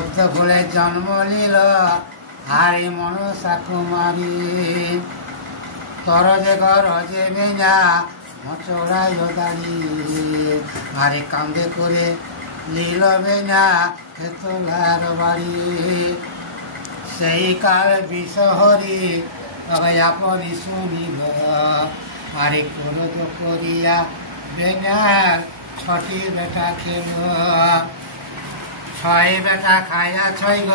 পদ্ম ফুলে জন্ম নিল হারি মনসা কুমারী তরজে গরজে বেঞ্জা মচড়াই দাঁড়ি আরে কান্দে করে লীল বেঞ্জা হেতলার বাড়ি সেই কাল বিষহরি আপনি শুনিল আরে ক্রোধ করিয়া বেঞ্জার ছটি বেটা খেল ছয় বেটা খাইয়া ছয় গ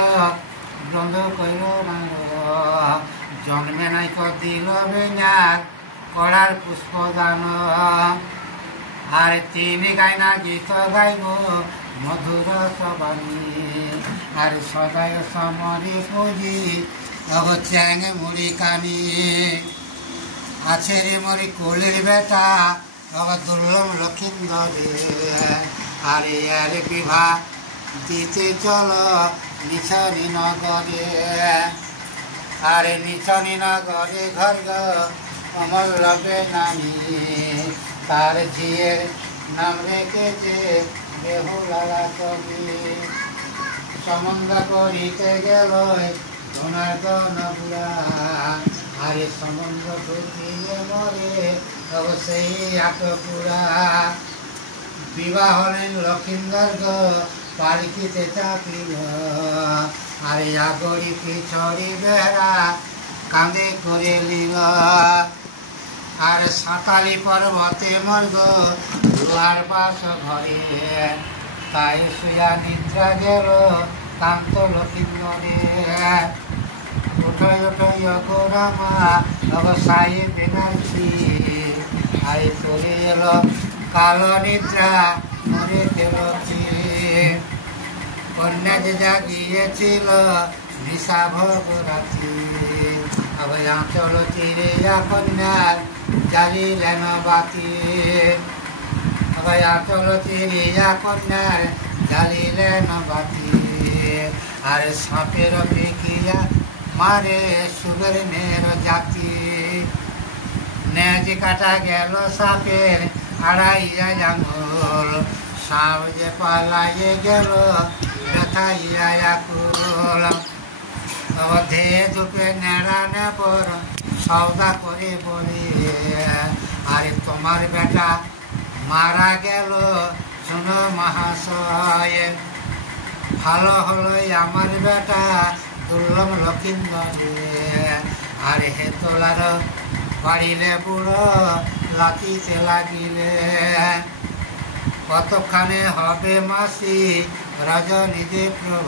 বন্ধ কইল মার জন্মে নাই দিল বেঞ্জার কড়ার পুষ্পদান আর তিনি গাইনা গীত গাইব মধুর সবানী আর সদায় সমরি পুঁজি অব চ্যাং মুড়ি কানি আছে রে মরি কোলের বেটা অব দুর্লভ লক্ষিন্দরে আরে আরে বিভা দিতে চল নিছনি নগরে আরে নিছনি নগরে ঘর কমল লবে নানি তার ঝিয়ের নাম রেখেছে বেহুলালা কবি সম্বন্ধ করিতে গেল ধনার্দন বুড়া আরে সম্বন্ধ করিলে মরে তবে সেই আটপুরা বিবাহ হলেন লক্ষিন্দর পালকিতে চাপিল আরে আগরি পিছড়ি বেড়া কাঁদে করে লিল আর সাঁতালি পর্বতে মর্গ দুয়ার পাশ ঘরে তাই শুয়া নিদ্রা গেল কান্ত লক্ষিন্দরে উঠই উঠই গোরামা অবসায়ী বেনারসি আই চলে এলো কালো নিদ্রা মরে গেল কন্যা যে জাগিয়েছিল নিশা ভোগ রাত্রি আবার আঁচল চিড়িয়া কন্যার জ্বালিলেন বাতি আবার আঁচল চিড়িয়া কন্যার জ্বালিলেন বাতি আর সাপের বিকিয়া মারে সুবর্ণের জাতি নেজ কাটা গেল সাপের আড়াইয়া আঙুল সাপ যে পালাইয়ে গেল ব্যথাইয়া আকুল ধে ধুপে নেড়া নেপর সৌদা করে বলে আরে তোমার বেটা মারা গেল শুনো মহাশয় ভালো হলো আমার বেটা দুর্লভ লক্ষিন্দরে আরে হে তোলার বাড়িলে বুড়ো লাতিতে লাগিলে কতখানে হবে মাসি রজনী যে